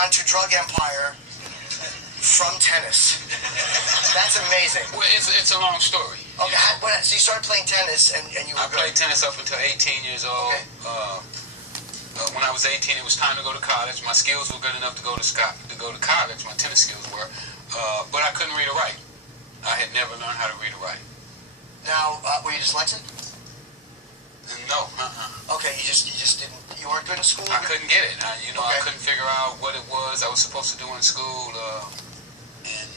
onto drug empire from tennis. That's amazing. Well, it's a long story. Okay, so you started playing tennis and you were I played tennis up until 18 years old. Okay. When I was 18, it was time to go to college. My skills were good enough to go to college. My tennis skills were, but I couldn't read or write. I had never learned how to read or write. Now, were you dyslexic? No. Okay, you just didn't. You weren't good in school. I couldn't get it. I Okay. couldn't figure out what it was I was supposed to do in school, and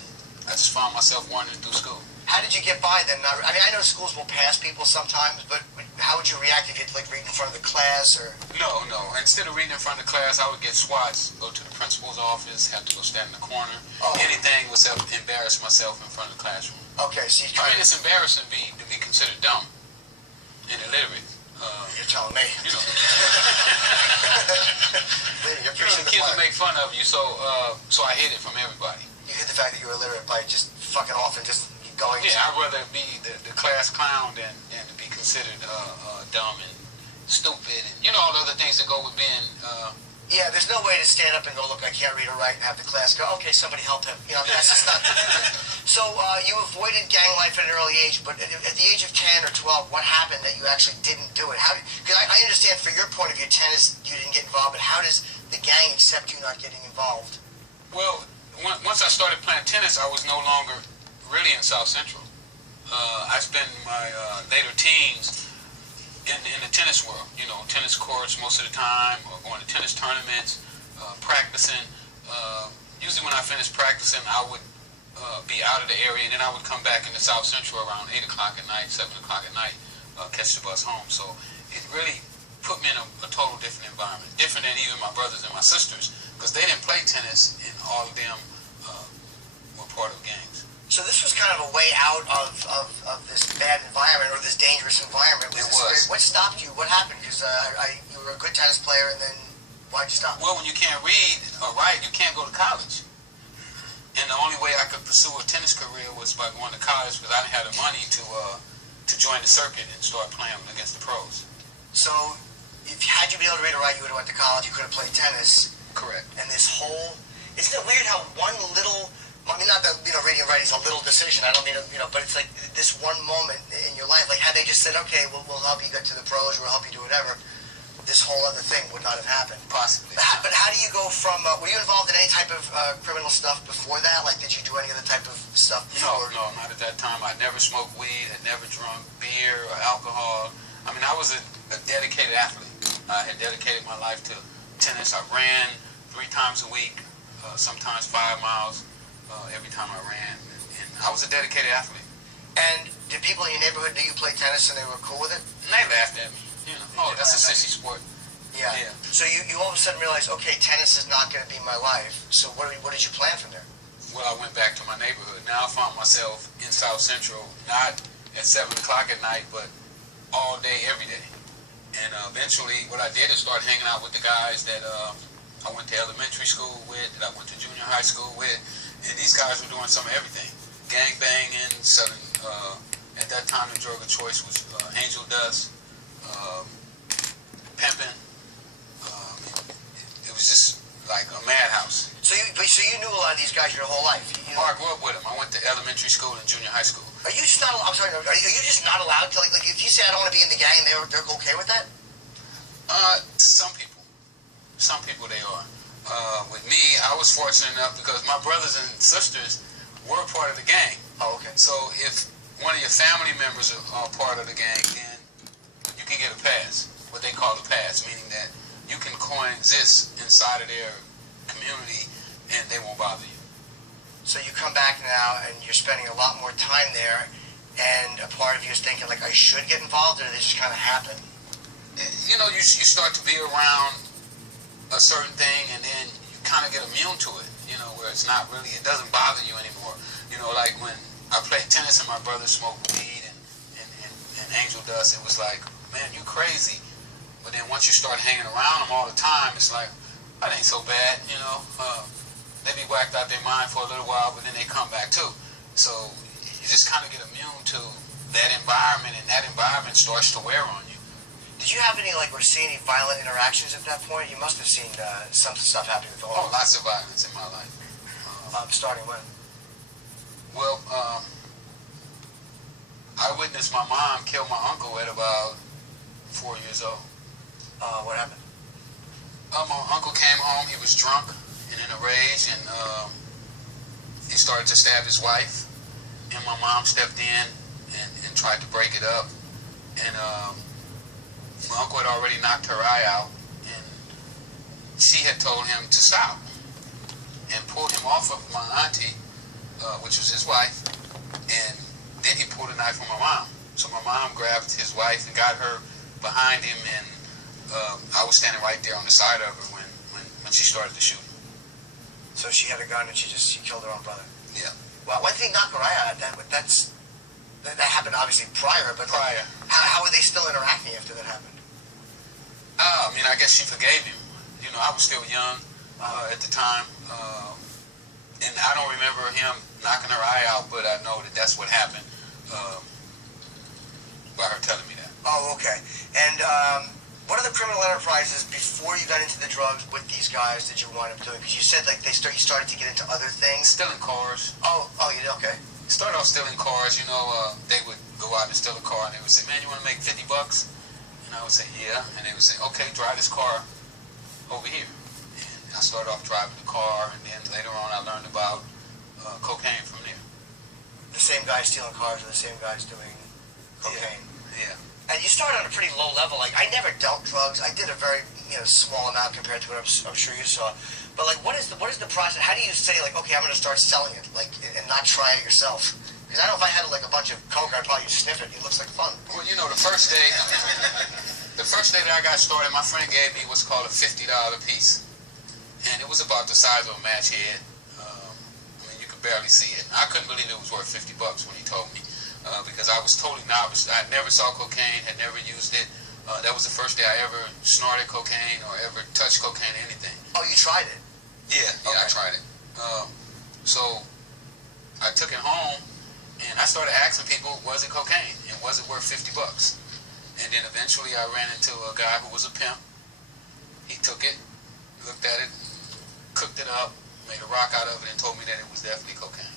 I just found myself wandering through school. How did you get by then? I mean, I know schools will pass people sometimes, but how would you react if you had to read in front of the class or? No. Instead of reading in front of the class, I would get swats, go to the principal's office, have to go stand in the corner. Oh. Anything was to embarrass myself in front of the classroom. Okay, so you It's embarrassing to be considered dumb and illiterate. You're telling me. You know, You're preaching the the kids choir. will make fun of you, so I hid it from everybody. You hid the fact that you were illiterate by just fucking off and just going. Yeah, I'd rather be the class clown than to be considered dumb and stupid and all the other things that go with being. Yeah, there's no way to stand up and go, look, I can't read or write, and have the class go, okay, somebody help him. That's just not. So you avoided gang life at an early age, but at the age of 10 or 12, what happened that you actually didn't do it? Because I understand from your point of view, tennis, you didn't get involved, but how does the gang accept you not getting involved? Well, once I started playing tennis, I was no longer really in South Central. I spent my later teens in the tennis world, tennis courts most of the time, or going to tennis tournaments, practicing. Usually when I finished practicing, I would be out of the area, and then I would come back into South Central around 8 o'clock at night, 7 o'clock at night, catch the bus home. So it really put me in a total different environment, different than even my brothers and my sisters, because they didn't play tennis, and all of them were part of gangs. So this was kind of a way out of this bad environment or this dangerous environment. It was. What stopped you? What happened? Because you were a good tennis player, and then why'd you stop? Well, when you can't read or write, you can't go to college. And the only way I could pursue a tennis career was by going to college, because I didn't have the money to join the circuit and start playing against the pros. So had you been able to read or write, you would have went to college, you could have played tennis. Correct. And this whole... Isn't it weird how one little... I mean, not that, reading and writing is a little decision. I don't mean, but it's like this one moment in your life. Like, had they just said, okay, we'll help you get to the pros, we'll help you do whatever, this whole other thing would not have happened. Possibly. But how do you go from, were you involved in any type of criminal stuff before that? Like, did you do any other type of stuff before? No, not at that time. I never smoked weed, I never drunk beer or alcohol. I mean, I was a dedicated athlete. I had dedicated my life to tennis. I ran 3 times a week, sometimes 5 miles. Every time I ran, and I was a dedicated athlete. And did people in your neighborhood know you played tennis and they were cool with it? And they laughed at me. Oh, that's a sissy sport. Yeah. So you all of a sudden realized, okay, tennis is not going to be my life. So what did you plan from there? Well, I went back to my neighborhood. Now I found myself in South Central, not at 7 o'clock at night, but all day, every day. And eventually, what I did is start hanging out with the guys that I went to elementary school with, that I went to junior high school with. And these guys were doing some of everything. Gang banging, selling, at that time the drug of choice was angel dust, pimping. It was just like a madhouse. So you knew a lot of these guys your whole life? I grew up with them. I went to elementary school and junior high school. Are you just not, I'm sorry, are you just not allowed to, like if you say I don't want to be in the gang, they're okay with that? Some people they are. With me, I was fortunate enough because my brothers and sisters were part of the gang. Oh, okay. So if one of your family members are part of the gang, then you can get a pass, what they call a pass, meaning that you can coexist inside of their community and they won't bother you. So you come back now and you're spending a lot more time there, and a part of you is thinking, like, I should get involved, or they just kind of happen? You start to be around a certain thing, and then you kind of get immune to it, where it's not really, it doesn't bother you anymore. Like when I played tennis and my brother smoked weed and angel dust, it was like, man, you crazy. But then once you start hanging around them all the time, it's like, that ain't so bad, They be whacked out their mind for a little while, but then they come back too. So you just kind of get immune to that environment, and that environment starts to wear on you. Did you have any, like, or see any violent interactions at that point? You must have seen some stuff happening with all Oh, lots of violence in my life. starting when? Well, I witnessed my mom kill my uncle at about 4 years old. What happened? My uncle came home. He was drunk and in a rage, and he started to stab his wife. And my mom stepped in and tried to break it up. And my uncle had already knocked her eye out, and she had told him to stop and pulled him off of my auntie, which was his wife, and then he pulled a knife on my mom. So my mom grabbed his wife and got her behind him, and I was standing right there on the side of her when she started to shoot. So she had a gun and she killed her own brother. Yeah. Well, one thing, knock her eye out. That happened obviously prior, but Prior. How were they still interacting after that happened? I mean, I guess she forgave him. You know, I was still young at the time, and I don't remember him knocking her eye out, but I know that that's what happened by her telling me that. Oh, okay. And what other criminal enterprises before you got into the drugs with these guys did you wind up doing? Because you said like you started to get into other things. Stealing cars. Oh, you did. Okay. Started off stealing cars. You know, they would go out and steal a car, and they would say, "Man, you want to make $50?" And I would say, "Yeah." And they would say, "Okay, drive this car over here." And I started off driving the car, and then later on, I learned about cocaine from there. The same guys stealing cars are the same guys doing cocaine. Yeah. And you started on a pretty low level. Like, I never dealt drugs. I did a very small amount compared to what I'm sure you saw. But like, what is the process? How do you say like, okay, I'm going to start selling it, like, and not try it yourself? Because I know if I had like a bunch of coke, I'd probably sniff it. It looks like fun. Well, you know, the first day that I got started, my friend gave me what's called a $50 piece, and it was about the size of a match head. I mean, you could barely see it. I couldn't believe it was worth $50 when he told me. Because I was totally novice. I never saw cocaine, had never used it. That was the first day I ever snorted cocaine or ever touched cocaine or anything. Oh, you tried it? Yeah, Okay. I tried it. So I took it home, and I started asking people, was it cocaine? And was it worth $50? And then eventually I ran into a guy who was a pimp. He took it, looked at it, cooked it up, made a rock out of it, and told me that it was definitely cocaine.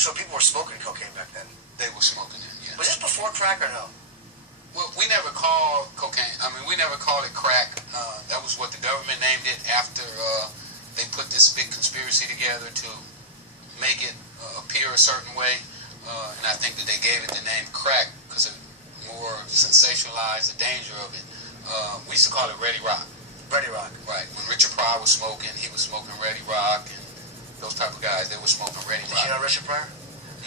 So people were smoking cocaine back then? They were smoking it, yeah. Was this before crack or no? Well, we never called cocaine. I mean, we never called it crack. That was what the government named it after they put this big conspiracy together to make it appear a certain way. And I think that they gave it the name crack because it more sensationalized the danger of it. We used to call it Ready Rock. Ready Rock. Right. When Richard Pryor was smoking, he was smoking Ready Rock, and those type of guys, they were smoking Ready Rock. Did you know Richard Pryor?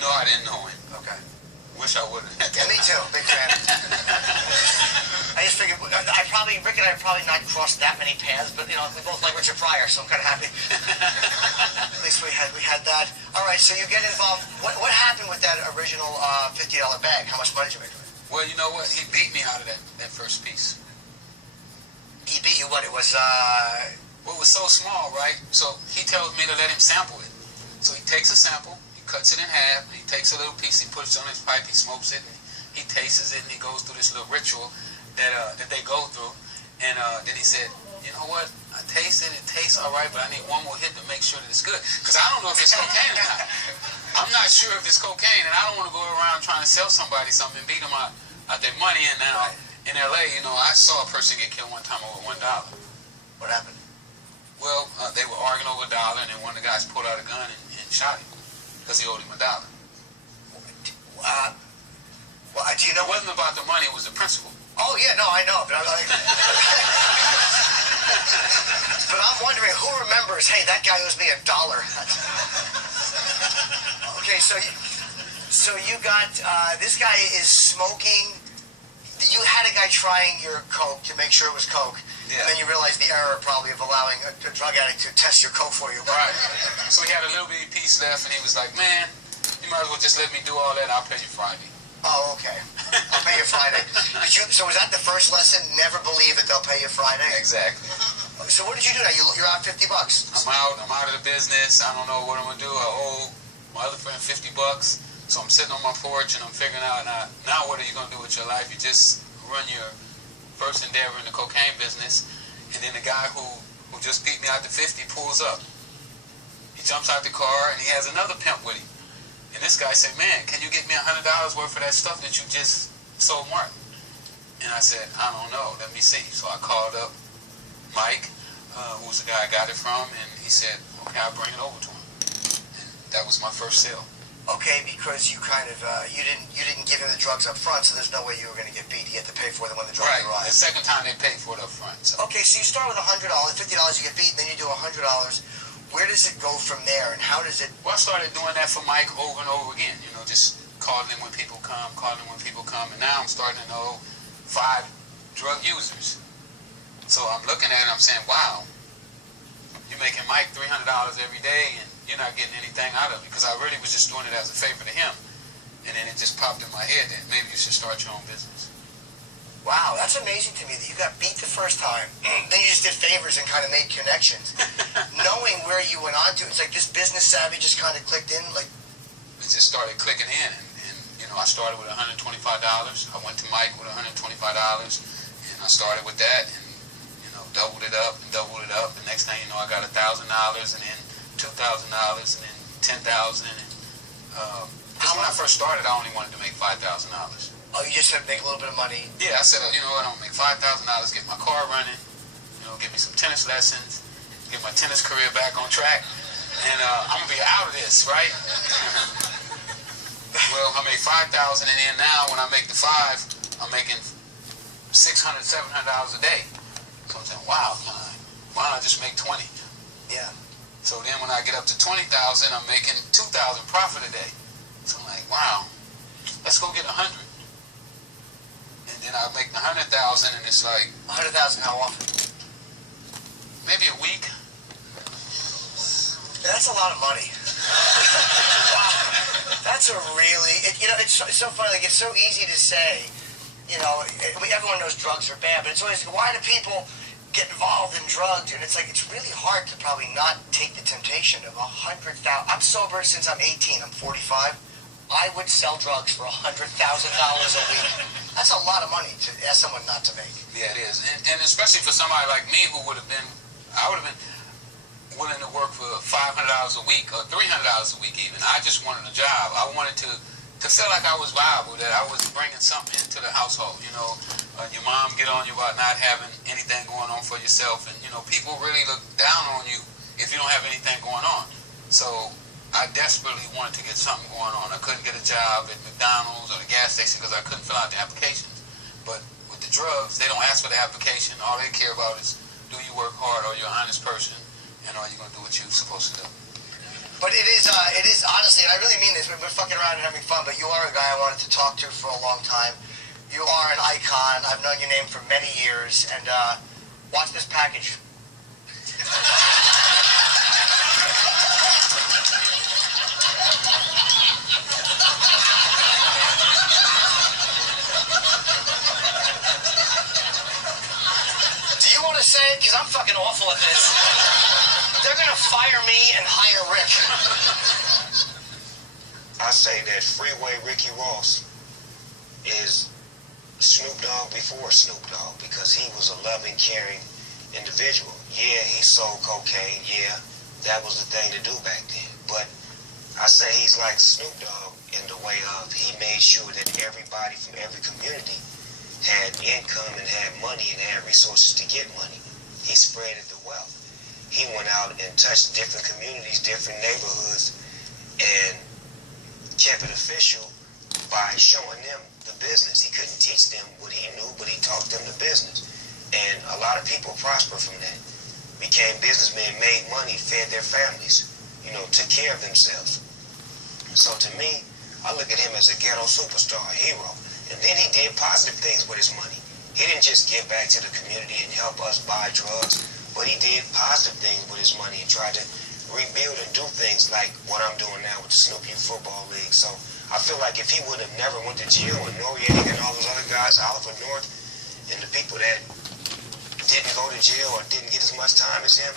No, I didn't know him. Okay. Wish I would have. Yeah, me too. Big fan. I just figured Rick and I probably not crossed that many paths, but we both like Richard Pryor, so I'm kind of happy. At least we had that. All right, so you get involved. What happened with that original $50 bag? How much money did you make from it? Well, you know what? He beat me out of that first piece. He beat you what? It was Well, it was so small, right? So he tells me to let him sample it. So he takes a sample, he cuts it in half, he takes a little piece, he puts it on his pipe, he smokes it, and he tastes it, and he goes through this little ritual that they go through. And then he said, you know what? I tasted it, it tastes all right, but I need one more hit to make sure that it's good. Because I don't know if it's cocaine or not. I'm not sure if it's cocaine, and I don't want to go around trying to sell somebody something and beat them out their money. And in L.A., I saw a person get killed one time over $1. What happened? Well, they were arguing over $1, and then one of the guys pulled out a gun and shot him because he owed him $1. Well, do you know It wasn't about the money; it was the principle. Oh yeah, no, I know, but but I'm wondering who remembers. Hey, that guy owes me $1. Okay, so you got this guy is smoking. You had a guy trying your coke to make sure it was coke, Yeah. and then you realized the error probably of allowing a drug addict to test your coke for you. Right. So he had a little bitty piece left, and he was like, "Man, you might as well just let me do all that. I'll pay you Friday." Oh, okay. I'll pay you Friday. So was that the first lesson? Never believe that they'll pay you Friday. Exactly. So what did you do now? You're out $50. I'm out of the business. I don't know what I'm gonna do. I owe my other friend $50. So I'm sitting on my porch and I'm figuring out now what are you gonna do with your life? You just run your first endeavor in the cocaine business, and then the guy who just beat me out to 50 pulls up. He jumps out the car, and he has another pimp with him. And this guy said, man, can you get me $100 worth of that stuff that you just sold Martin? And I said, I don't know, let me see. So I called up Mike, who's the guy I got it from, and he said, okay, I'll bring it over to him. And that was my first sale. Okay, because you kind of you didn't give him the drugs up front, so there's no way you were going to get beat. You had to pay for them when the drugs Right. arrived. The second time they paid for it up front. So. Okay, so you start with $100, $50 you get beat, then you do $100. Where does it go from there, and how does it? Well, I started doing that for Mike over and over again. You know, just calling him when people come, and now I'm starting to know 5 drug users. So I'm looking at it, I'm saying, wow, you're making Mike $300 every day, and you're not getting anything out of it, because I really was just doing it as a favor to him. And then it just popped in my head that maybe you should start your own business. Wow, that's amazing to me that you got beat the first time. Then you just did favors and kind of made connections. Knowing where you went on to, it's like this business savvy just kind of clicked in, like... It just started clicking in, and you know, I started with $125. I went to Mike with $125, and I started with that, and you know, doubled it up. The next thing you know, I got $1,000, and then $2,000, and then $10,000. And because when I first started, I only wanted to make $5,000. Oh, you just said make a little bit of money? Yeah, I said, you know what, I'm going to make $5,000, get my car running, you know, get me some tennis lessons, get my tennis career back on track, and I'm going to be out of this, right? Well, I made $5,000, and then now when I make the 5, I'm making $600, $700 a day. So I'm saying, wow, why don't I just make 20? Yeah. So then when I get up to 20,000, I'm making 2,000 profit a day. So I'm like, wow, let's go get 100. And then I make the 100,000, and it's like 100,000 how often? maybe a week. That's a lot of money. Wow. That's a really, you know, it's so funny. Like, it's so easy to say, you know, everyone knows drugs are bad, but it's always, why do people get involved in drugs? And it's like, it's really hard to probably not take the temptation of 100,000. I'm sober since I'm 18. I'm 45. I would sell drugs for $100,000 a week. That's a lot of money to ask someone not to make. Yeah, it is. And especially for somebody like me who would have been, I would have been willing to work for $500 a week or $300 a week even. I just wanted a job. I wanted to feel like I was viable, that I was bringing something into the household. You know, your mom get on you about not having anything going on for yourself, and you know, people really look down on you if you don't have anything going on. So I desperately wanted to get something going on. I couldn't get a job at McDonald's or the gas station because I couldn't fill out the applications. But with the drugs, they don't ask for the application. All they care about is, do you work hard, are you an honest person, and are you going to do what you're supposed to do? But it is honestly, and I really mean this, we're fucking around and having fun, but you are a guy I wanted to talk to for a long time. You are an icon. I've known your name for many years, and watch this package. Do you want to say it? Because I'm fucking awful at this. They're going to fire me and hire Rick. I say that Freeway Ricky Ross is Snoop Dogg before Snoop Dogg, because he was a loving, caring individual. Yeah, he sold cocaine. Yeah, that was the thing to do back then. But I say he's like Snoop Dogg in the way of he made sure that everybody from every community had income and had money and had resources to get money. He spread the wealth. He went out and touched different communities, different neighborhoods, and kept it official by showing them the business. He couldn't teach them what he knew, but he taught them the business. And a lot of people prosper from that. Became businessmen, made money, fed their families, you know, took care of themselves. So to me, I look at him as a ghetto superstar, a hero. And then he did positive things with his money. He didn't just give back to the community and help us buy drugs, but he did positive things with his money and tried to rebuild and do things like what I'm doing now with the Snoop Youth Football League. So I feel like if he would have never went to jail, and Noriega and all those other guys, Oliver North, and the people that didn't go to jail or didn't get as much time as him,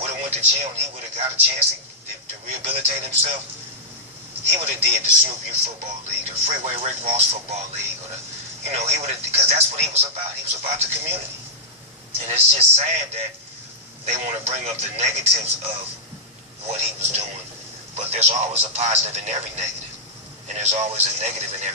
would have went to jail and he would have got a chance to rehabilitate himself, he would have did the Snoop Youth Football League, the Freeway Rick Ross Football League, or the, you know, he would have, because that's what he was about. He was about the community. And it's just sad that they want to bring up the negatives of what he was doing. But there's always a positive in every negative. And there's always a negative in every